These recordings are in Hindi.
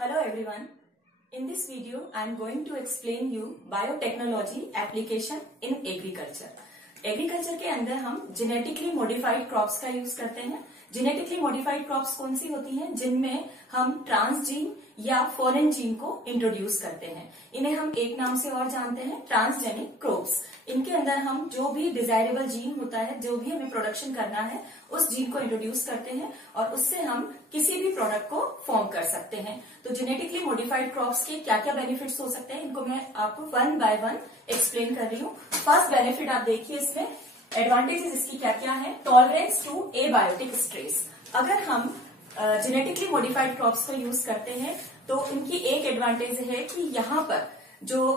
Hello everyone. In this video, I am going to explain you biotechnology application in agriculture. Agriculture के अंदर हम जेनेटिकली मॉडिफाइड क्रॉप्स का यूज करते हैं। जेनेटिकली मॉडिफाइड क्रॉप्स कौन सी होती हैं? जिनमें हम ट्रांसजीन या फॉरेन जीन को इंट्रोड्यूस करते हैं। इन्हें हम एक नाम से और जानते हैं, ट्रांसजेनिक क्रॉप्स। इनके अंदर हम जो भी डिजायरेबल जीन होता है, जो भी हमें प्रोडक्शन करना है, उस जीन को इंट्रोड्यूस करते हैं और उससे हम किसी भी प्रोडक्ट को फॉर्म कर सकते हैं। तो जेनेटिकली मॉडिफाइड क्रॉप्स के क्या क्या बेनिफिट्स हो सकते हैं, इनको मैं आपको वन बाय वन एक्सप्लेन कर रही हूँ। फर्स्ट बेनिफिट आप देखिए, इसमें एडवांटेजेस इसकी क्या क्या है। Tolerance to abiotic stress. अगर हम जेनेटिकली मॉडिफाइड क्रॉप्स को यूज करते हैं तो इनकी एक एडवांटेज है कि यहाँ पर जो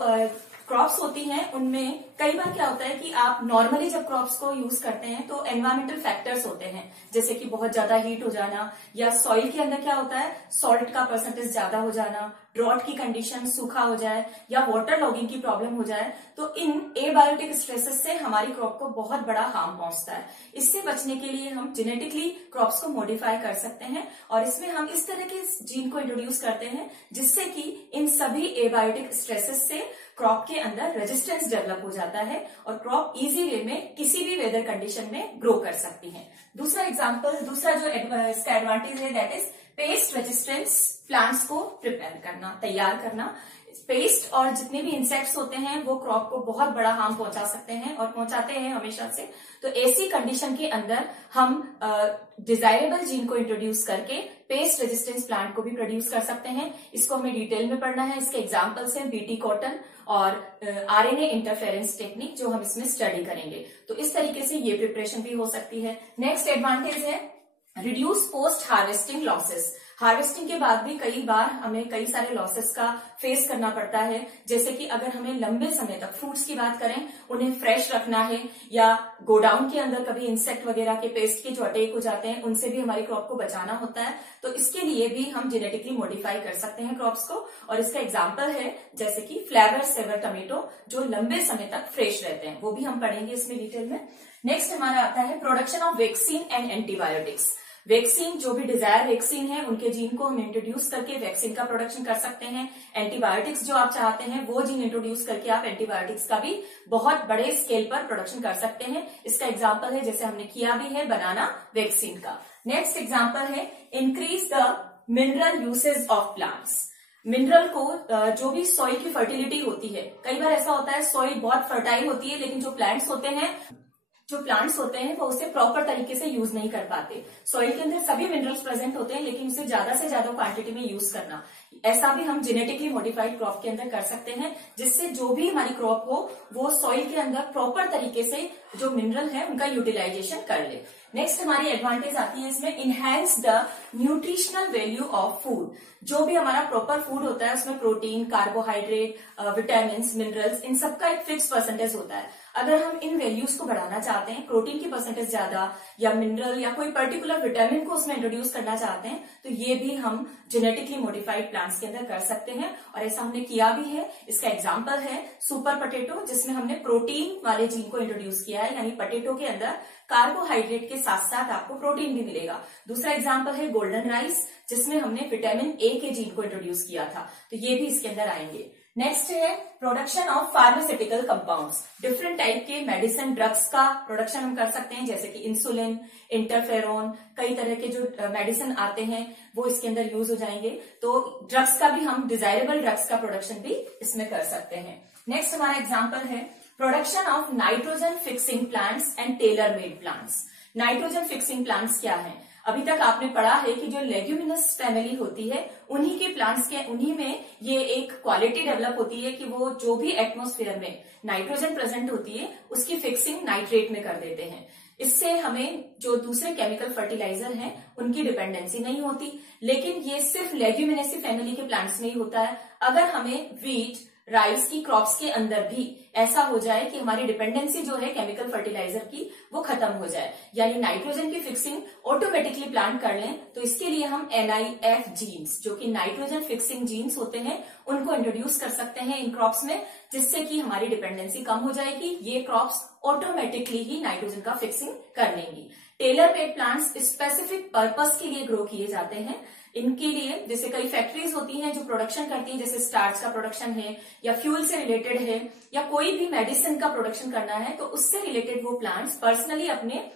क्रॉप्स होती हैं उनमें कई बार क्या होता है कि आप नॉर्मली जब क्रॉप्स को यूज करते हैं तो एनवायरमेंटल फैक्टर्स होते हैं, जैसे कि बहुत ज्यादा हीट हो जाना या सॉइल के अंदर क्या होता है, सॉल्ट का परसेंटेज ज्यादा हो जाना, ड्रॉट की कंडीशन, सूखा हो जाए या वाटर लॉगिंग की प्रॉब्लम हो जाए, तो इन एबायोटिक स्ट्रेसेस से हमारी क्रॉप को बहुत बड़ा हार्म पहुंचता है। इससे बचने के लिए हम जेनेटिकली क्रॉप्स को मॉडिफाई कर सकते हैं और इसमें हम इस तरह के जीन को इंट्रोड्यूस करते हैं जिससे कि इन सभी एबायोटिक स्ट्रेसेस से क्रॉप के अंदर रेजिस्टेंस डेवलप हो जाता है और क्रॉप इजी वे में किसी भी वेदर कंडीशन में ग्रो कर सकती है। दूसरा जो इसका एडवांटेज है, that is paste resistance plants को प्रिपेयर करना, तैयार करना। पेस्ट और जितने भी इंसेक्ट्स होते हैं वो क्रॉप को बहुत बड़ा हार्म पहुंचा सकते हैं और पहुंचाते हैं हमेशा से। तो ऐसी कंडीशन के अंदर हम डिजायरेबल जीन को इंट्रोड्यूस करके पेस्ट रेजिस्टेंस प्लांट को भी प्रोड्यूस कर सकते हैं। इसको हमें डिटेल में पढ़ना है। इसके एग्जांपल्स हैं बीटी कॉटन और आरएनए इंटरफेरेंस टेक्निक, जो हम इसमें स्टडी करेंगे। तो इस तरीके से ये प्रिपरेशन भी हो सकती है। नेक्स्ट एडवांटेज है reduce post harvesting losses. Harvesting के बाद भी कई बार हमें कई सारे लॉसेस का फेस करना पड़ता है, जैसे कि अगर हमें लंबे समय तक, फ्रूट्स की बात करें, उन्हें फ्रेश रखना है या गोडाउन के अंदर कभी इंसेक्ट वगैरह के पेस्ट के जो अटैक हो जाते हैं उनसे भी हमारी क्रॉप को बचाना होता है। तो इसके लिए भी हम जेनेटिकली मॉडिफाई कर सकते हैं क्रॉप्स को और इसका एग्जाम्पल है जैसे कि फ्लेवर सेवर टमेटो, जो लंबे समय तक फ्रेश रहते हैं, वो भी हम पढ़ेंगे इसमें डिटेल में। नेक्स्ट हमारा आता है production of vaccine and antibiotics. Vaccine, जो भी डिजायर वैक्सीन है उनके जीन को हम इंट्रोड्यूस करके वैक्सीन का प्रोडक्शन कर सकते हैं। एंटीबायोटिक्स जो आप चाहते हैं वो जीन इंट्रोड्यूस करके आप एंटीबायोटिक्स का भी बहुत बड़े स्केल पर प्रोडक्शन कर सकते हैं। इसका एग्जांपल है, जैसे हमने किया भी है, बनाना वैक्सीन का। नेक्स्ट एग्जांपल है increase the mineral usage of plants. Mineral को, जो भी सॉइल की फर्टिलिटी होती है, कई बार ऐसा होता है सॉइल बहुत फर्टाइल होती है लेकिन जो प्लांट्स होते हैं वो उसे प्रॉपर तरीके से यूज नहीं कर पाते। सॉइल के अंदर सभी मिनरल्स प्रेजेंट होते हैं लेकिन उसे ज्यादा से ज्यादा क्वांटिटी में यूज करना, ऐसा भी हम जेनेटिकली मॉडिफाइड क्रॉप के अंदर कर सकते हैं, जिससे जो भी हमारी क्रॉप हो वो सॉइल के अंदर प्रॉपर तरीके से जो मिनरल है उनका यूटिलाइजेशन कर ले। नेक्स्ट हमारी एडवांटेज आती है इसमें, enhance the nutritional value of food. जो भी हमारा प्रॉपर फूड होता है उसमें प्रोटीन, कार्बोहाइड्रेट, विटामिन, मिनरल्स, इन सबका एक फिक्स परसेंटेज होता है। अगर हम इन वैल्यूज को बढ़ाना चाहते हैं, प्रोटीन की परसेंटेज ज्यादा या मिनरल या कोई पर्टिकुलर विटामिन को उसमें इंट्रोड्यूस करना चाहते हैं, तो ये भी हम जेनेटिकली मॉडिफाइड प्लांट्स के अंदर कर सकते हैं और ऐसा हमने किया भी है। इसका एग्जांपल है सुपर पोटैटो, जिसमें हमने प्रोटीन वाले जीन को इंट्रोड्यूस किया है, यानी पोटैटो के अंदर कार्बोहाइड्रेट के साथ साथ आपको प्रोटीन भी मिलेगा। दूसरा एग्जांपल है गोल्डन राइस, जिसमें हमने विटामिन ए के जीन को इंट्रोड्यूस किया था, तो ये भी इसके अंदर आएंगे। नेक्स्ट है production of pharmaceutical compounds. Different type के मेडिसिन, ड्रग्स का प्रोडक्शन हम कर सकते हैं, जैसे कि इंसुलिन, इंटरफेरोन, कई तरह के जो मेडिसिन आते हैं वो इसके अंदर यूज हो जाएंगे। तो ड्रग्स का भी हम, डिजायरेबल ड्रग्स का प्रोडक्शन भी इसमें कर सकते हैं। नेक्स्ट हमारा एग्जाम्पल है production of nitrogen fixing plants and tailor made plants. Nitrogen fixing plants क्या है? अभी तक आपने पढ़ा है कि जो लेग्यूमिनस फैमिली होती है उन्हीं के प्लांट्स के, उन्हीं में ये एक क्वालिटी डेवलप होती है कि वो जो भी एटमॉस्फेयर में नाइट्रोजन प्रेजेंट होती है उसकी फिक्सिंग नाइट्रेट में कर देते हैं। इससे हमें जो दूसरे केमिकल फर्टिलाइजर हैं उनकी डिपेंडेंसी नहीं होती। लेकिन ये सिर्फ लेग्यूमिनेसी फैमिली के प्लांट्स में ही होता है। अगर हमें वीट, राइस की क्रॉप्स के अंदर भी ऐसा हो जाए कि हमारी डिपेंडेंसी जो है केमिकल फर्टिलाइजर की वो खत्म हो जाए, यानी नाइट्रोजन की फिक्सिंग ऑटोमेटिकली प्लांट कर लें, तो इसके लिए हम NIF जीन्स, जो कि नाइट्रोजन फिक्सिंग जीन्स होते हैं, उनको इंट्रोड्यूस कर सकते हैं इन क्रॉप्स में, जिससे कि हमारी डिपेंडेंसी कम हो जाएगी। ये क्रॉप्स ऑटोमेटिकली ही नाइट्रोजन का फिक्सिंग कर लेंगी। Tailor made plants specific purpose के लिए ग्रो किए जाते हैं। इनके लिए जैसे कई फैक्ट्रीज होती हैं जो प्रोडक्शन करती हैं, जैसे स्टार्च का प्रोडक्शन है या फ्यूल से रिलेटेड है या कोई भी मेडिसिन का प्रोडक्शन करना है, तो उससे रिलेटेड वो प्लांट्स पर्सनली अपने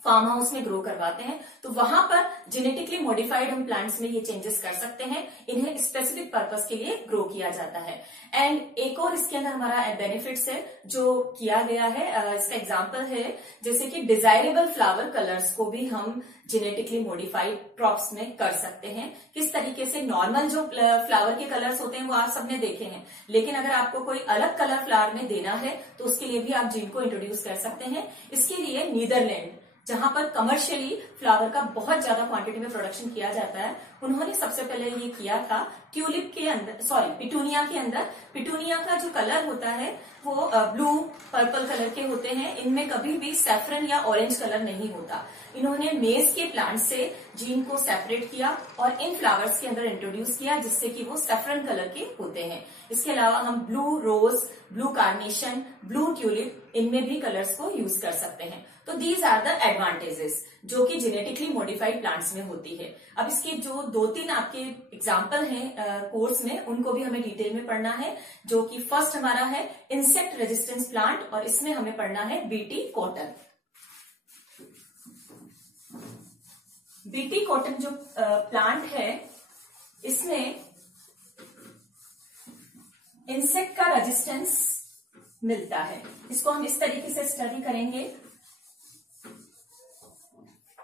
फार्म हाउस में ग्रो करवाते हैं। तो वहां पर जेनेटिकली मॉडिफाइड हम प्लांट्स में ये चेंजेस कर सकते हैं, इन्हें स्पेसिफिक पर्पस के लिए ग्रो किया जाता है। एंड एक और इसके अंदर हमारा बेनिफिट्स है जो किया गया है, इसका एग्जांपल है जैसे कि डिजायरेबल फ्लावर कलर्स को भी हम जेनेटिकली मॉडिफाइड क्रॉप्स में कर सकते हैं। किस तरीके से नॉर्मल जो फ्लावर के कलर्स होते हैं वो आप सबने देखे हैं, लेकिन अगर आपको कोई अलग कलर फ्लावर में देना है तो उसके लिए भी आप जीन को इंट्रोड्यूस कर सकते हैं। इसके लिए नीदरलैंड, जहां पर कमर्शियली फ्लावर का बहुत ज्यादा क्वांटिटी में प्रोडक्शन किया जाता है, उन्होंने सबसे पहले ये किया था ट्यूलिप के अंदर, पिटूनिया के अंदर। पिटूनिया का जो कलर होता है वो ब्लू पर्पल कलर के होते हैं, इनमें कभी भी सैफरन या ऑरेंज कलर नहीं होता। इन्होंने मेज के प्लांट से जीन को सेपरेट किया और इन फ्लावर्स के अंदर इंट्रोड्यूस किया, जिससे कि वो सैफरन कलर के होते हैं। इसके अलावा हम blue rose, blue carnation, blue tulip, इनमें भी कलर्स को यूज कर सकते हैं। तो दीज आर द एडवांटेजेस जो कि जेनेटिकली मॉडिफाइड प्लांट्स में होती है। अब इसके जो 2-3 आपके एग्जाम्पल हैं कोर्स में, उनको भी हमें डिटेल में पढ़ना है, जो कि फर्स्ट हमारा है इंसेक्ट रेजिस्टेंस प्लांट, और इसमें हमें पढ़ना है बीटी कॉटन। बीटी कॉटन जो प्लांट है, इसमें इंसेक्ट का रेजिस्टेंस मिलता है। इसको हम इस तरीके से स्टडी करेंगे।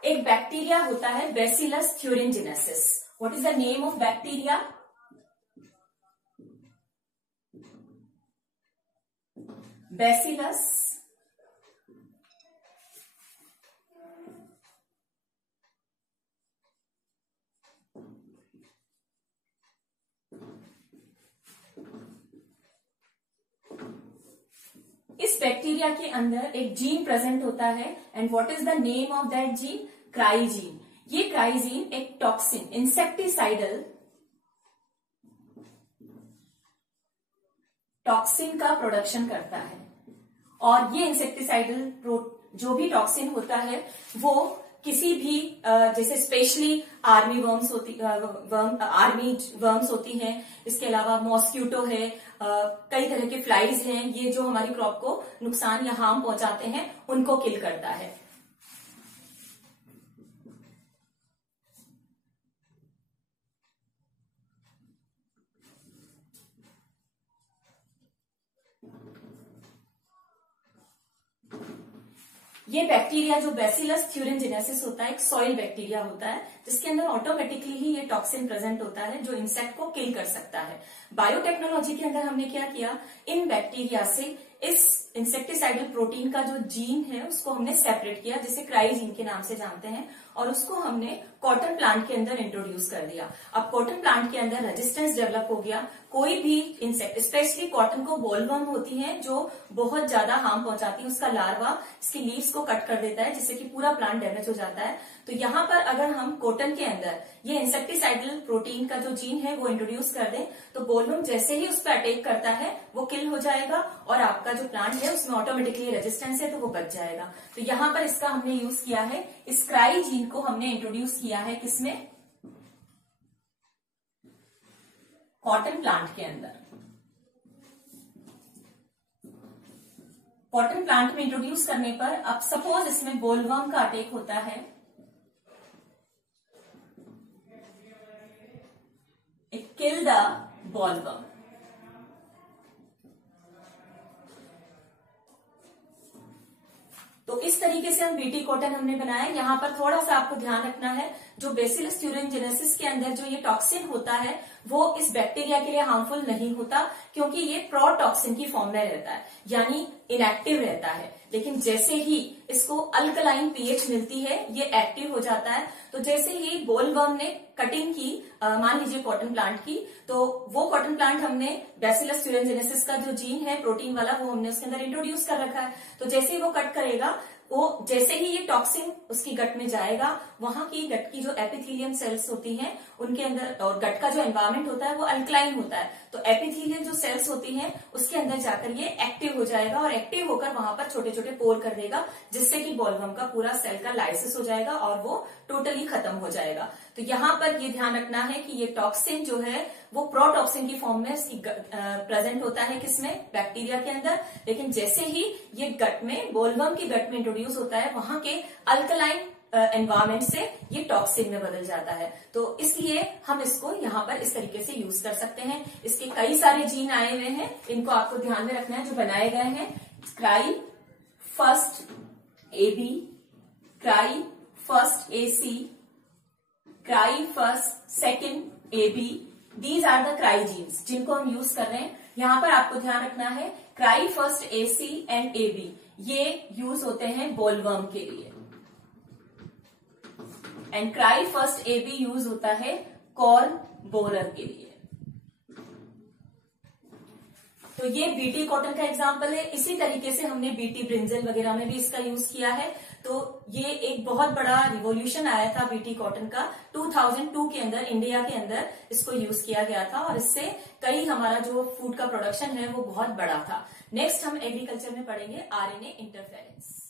एक बैक्टीरिया होता है bacillus thuringiensis. What is the name of bacteria? Bacillus इस बैक्टीरिया के अंदर एक जीन प्रेजेंट होता है, and what is the name of that gene? क्राइजीन। ये क्राइजीन एक टॉक्सिन, इंसेक्टिसाइडल टॉक्सिन का प्रोडक्शन करता है, और ये इंसेक्टिसाइडल जो भी टॉक्सिन होता है वो किसी भी जैसे स्पेशली आर्मी वर्म्स होती हैं, इसके अलावा मॉस्क्यूटो है, कई तरह के फ्लाइज हैं, ये जो हमारी क्रॉप को नुकसान या हार्म पहुंचाते हैं उनको किल करता है। ये बैक्टीरिया जो बैसिलस थ्यूरिनजेनेसिस होता है, एक सॉइल बैक्टीरिया होता है, जिसके अंदर ऑटोमेटिकली ही ये टॉक्सिन प्रेजेंट होता है जो इंसेक्ट को किल कर सकता है। बायोटेक्नोलॉजी के अंदर हमने क्या किया, इन बैक्टीरिया से इस इंसेक्टिसाइडल प्रोटीन का जो जीन है उसको हमने सेपरेट किया, जिसे क्राइजीन के नाम से जानते हैं, और उसको हमने कॉटन प्लांट के अंदर इंट्रोड्यूस कर दिया। अब कॉटन प्लांट के अंदर रेजिस्टेंस डेवलप हो गया। कोई भी इंसेक्ट, स्पेशली कॉटन को बॉलवर्म होती है जो बहुत ज्यादा हार्म पहुंचाती है, उसका लार्वा इसकी लीव्स को कट कर देता है, जिससे कि पूरा प्लांट डैमेज हो जाता है। तो यहाँ पर अगर हम कॉटन के अंदर ये इंसेक्टिसाइडल प्रोटीन का जो जीन है वो इंट्रोड्यूस कर दें, तो बॉलवर्म जैसे ही उस पर अटैक करता है वो किल हो जाएगा, और आपका जो प्लांट है उसमें ऑटोमेटिकली रेजिस्टेंस है तो वो बच जाएगा। तो यहाँ पर इसका हमने यूज किया है, इस क्राई जीन को हमने इंट्रोड्यूस किया है किसमें? कॉटन प्लांट के अंदर। कॉटन प्लांट में इंट्रोड्यूस करने पर अब सपोज इसमें बोलवर्म का अटैक होता है, इट किल द बोलवर्म। तो इस तरीके से हम बीटी कॉटन हमने बनाया। यहाँ पर थोड़ा सा आपको ध्यान रखना है, जो बैसिलस थ्यूरिनजेनेसिस के अंदर जो ये टॉक्सिन होता है वो इस बैक्टीरिया के लिए हार्मफुल नहीं होता, क्योंकि ये प्रोटॉक्सिन की फॉर्म में रहता है, यानी इनएक्टिव रहता है। लेकिन जैसे ही इसको अल्कलाइन पीएच मिलती है ये एक्टिव हो जाता है। तो जैसे ही बोलवर्म ने कटिंग की, मान लीजिए कॉटन प्लांट की, तो वो कॉटन प्लांट हमने बैसिलस थ्यूरिनजेनेसिस का जो जीन है प्रोटीन वाला, वो हमने उसके अंदर इंट्रोड्यूस कर रखा है। तो जैसे ही वो कट करेगा, वो जैसे ही ये टॉक्सिन उसकी गट में जाएगा, वहां की गट की जो एपिथेलियम सेल्स होती हैं उनके अंदर, और गट का जो एनवायरमेंट होता है वो अल्कलाइन होता है, तो एपिथेलियल जो सेल्स होती हैं उसके अंदर जाकर ये एक्टिव हो जाएगा और एक्टिव होकर वहां पर छोटे छोटे पोर कर देगा, जिससे कि बॉलवर्म का पूरा सेल का लाइसिस हो जाएगा और वो टोटली खत्म हो जाएगा। तो यहाँ पर ये ध्यान रखना है कि ये टॉक्सिन जो है वो प्रोटॉक्सिन की फॉर्म में प्रेजेंट होता है, किसमें, बैक्टीरिया के अंदर, लेकिन जैसे ही ये गट में, बॉलवर्म की गट में इंट्रोड्यूस होता है, वहां के अल्कलाइन एनवायरमेंट से ये टॉक्सिन में बदल जाता है। तो इसलिए हम इसको यहाँ पर इस तरीके से यूज कर सकते हैं। इसके कई सारे जीन आए हुए हैं, इनको आपको ध्यान में रखना है, जो बनाए गए हैं, cry first AB, cry first AC, cry first second AB, these are the cry genes जिनको हम यूज कर रहे हैं। यहाँ पर आपको ध्यान रखना है, cry first AC and AB ये यूज होते हैं बॉलवर्म के लिए, and cry first AB use होता है कॉर्न बोरर के लिए। तो ये बीटी कॉटन का एग्जाम्पल है। इसी तरीके से हमने बीटी ब्रिंजल वगैरह में भी इसका यूज किया है। तो ये एक बहुत बड़ा रिवॉल्यूशन आया था बीटी कॉटन का, 2002 के अंदर इंडिया के अंदर इसको यूज किया गया था, और इससे कई हमारा जो फूड का प्रोडक्शन है वो बहुत बड़ा था। नेक्स्ट हम एग्रीकल्चर में पढ़ेंगे RNA इंटरफेरेंस।